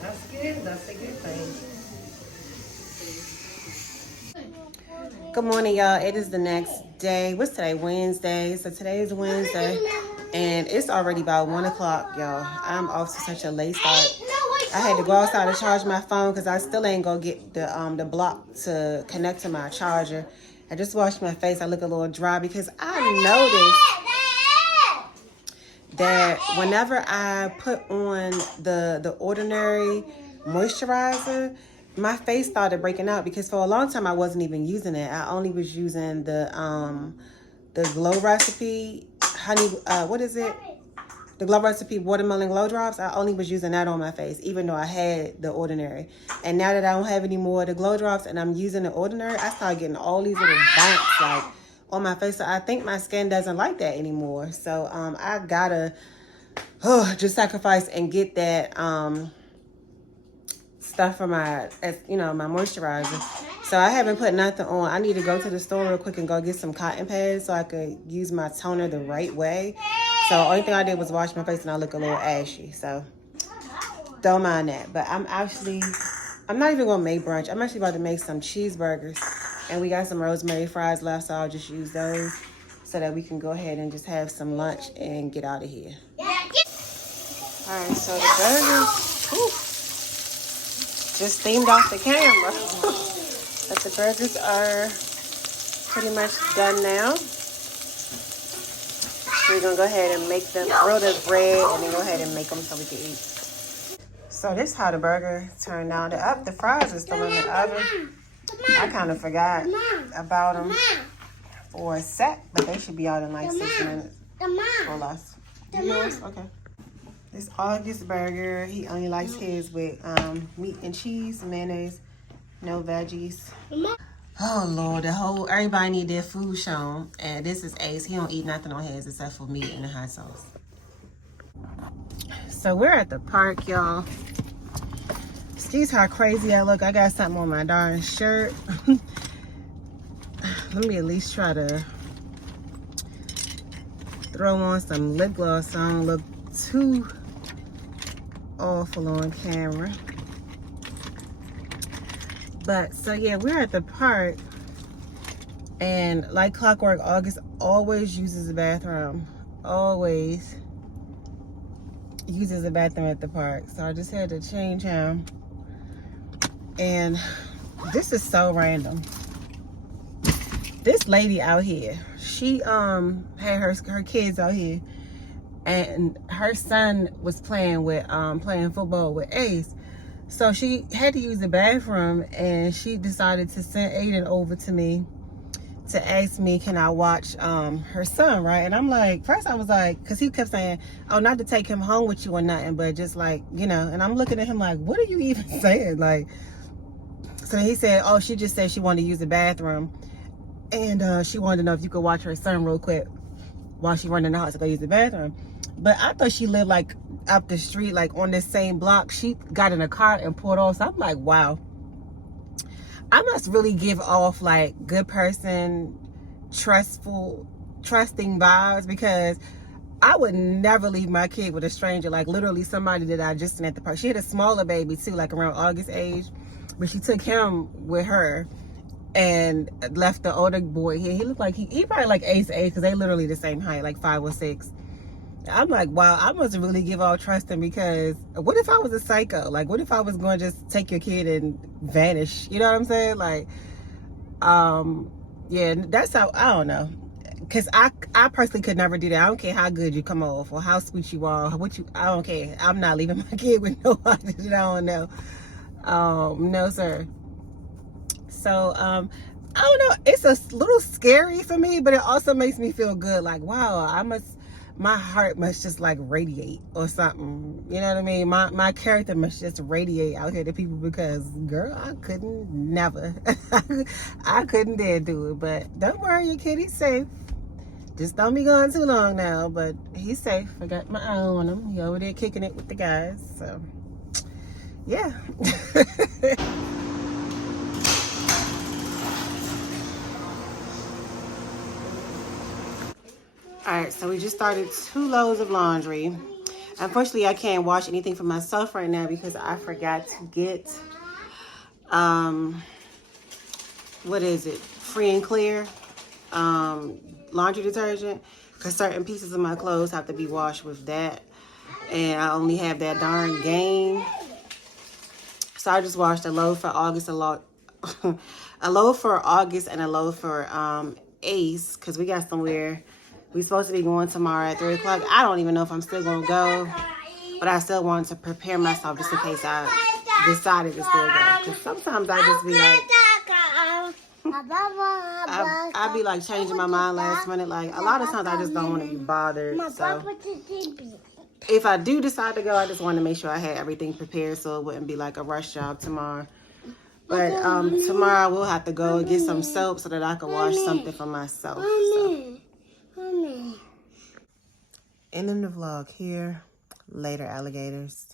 That's good. That's a good thing. Good morning, y'all. It is the next day. What's today? Wednesday. So today is Wednesday, and it's already about 1 o'clock, y'all. I'm off to such a late start. I had to go outside to charge my phone because I still ain't gonna get the block to connect to my charger. I just washed my face. I look a little dry because I noticed that whenever I put on the ordinary moisturizer, my face started breaking out because for a long time I wasn't even using it. I only was using the Glow Recipe honey, what is it? The Glow Recipe Watermelon Glow Drops. I only was using that on my face, even though I had the ordinary. And now that I don't have any more of the Glow Drops and I'm using the ordinary, I started getting all these little bumps like on my face. So I think my skin doesn't like that anymore. So I gotta just sacrifice and get that stuff for my, my moisturizer. So I haven't put nothing on. I need to go to the store real quick and go get some cotton pads so I could use my toner the right way. So the only thing I did was wash my face and I look a little ashy. So don't mind that. But I'm not even going to make brunch. I'm actually about to make some cheeseburgers. And we got some rosemary fries left, so I'll just use those so that we can go ahead and just have some lunch and get out of here. All right, so the burgers just steamed off the camera. But the burgers are pretty much done now. We're going to go ahead and make them, grill the bread, and then go ahead and make them so we can eat. So this is how the burger turned out. The fries are still in the oven. I kind of forgot about them for a sec, but they should be out in like 6 minutes or less. Yours? Okay. This August burger, he only likes his with meat and cheese, mayonnaise, no veggies. Oh Lord, everybody need their food shown, and this is Ace. He don't eat nothing on his except for meat and the hot sauce. So we're at the park, y'all. Excuse how crazy I look. I got something on my darn shirt. Let me at least try to throw on some lip gloss so I don't look too awful on camera. But so yeah, we're at the park, and like clockwork, August always uses the bathroom. Always uses the bathroom at the park. So I just had to change him. And this is so random. This lady out here, she had her kids out here, and her son was playing football with Ace. So she had to use the bathroom, and she decided to send Aiden over to me to ask me, can I watch her son, right? And I'm like, first I was like, because he kept saying, oh, not to take him home with you or nothing, but just like, and I'm looking at him like, what are you even saying? Like, so he said, oh, she just said she wanted to use the bathroom, and she wanted to know if you could watch her son real quick while she running the house to go use the bathroom. But I thought she lived like up the street, like on this same block. She got in a car and pulled off. So I'm like, wow, I must really give off like good person, trusting vibes, because I would never leave my kid with a stranger, like literally somebody that I just seen at the park. She had a smaller baby too, like around August age, but she took him with her and left the older boy here. He looked like he probably like Ace because they literally the same height, like 5 or 6. I'm like, wow, I must really give all trusting, because what if I was a psycho? Like, what if I was going to just take your kid and vanish? You know what I'm saying? Like, yeah, that's how, I don't know. Because I personally could never do that. I don't care how good you come off or how sweet you are, I don't care. I'm not leaving my kid with nobody that I don't know. No, sir. So, I don't know. It's a little scary for me, but it also makes me feel good. Like, wow, my heart must just like radiate or something. You know what I mean? My character must just radiate out here to people, because girl, I couldn't never. I couldn't dare do it. But don't worry, your kid, he's safe. Just don't be gone too long now, but he's safe. I got my eye on him. He over there kicking it with the guys. So yeah. All right, so we just started 2 loads of laundry. Unfortunately, I can't wash anything for myself right now because I forgot to get, what is it? Free and Clear laundry detergent. Because certain pieces of my clothes have to be washed with that. And I only have that darn Gain. So I just washed a load for August, a load for August, and a load for Ace. Because we got somewhere. We're supposed to be going tomorrow at 3 o'clock. I don't even know if I'm still going to go. But I still wanted to prepare myself just in case I decided to still go. Because sometimes I just be like, I be like changing my mind last minute. Like, a lot of times I just don't want to be bothered. So if I do decide to go, I just want to make sure I had everything prepared so it wouldn't be like a rush job tomorrow. But tomorrow I will have to go and get some soap so that I can wash something for myself. So. Ending the vlog here. Later, alligators.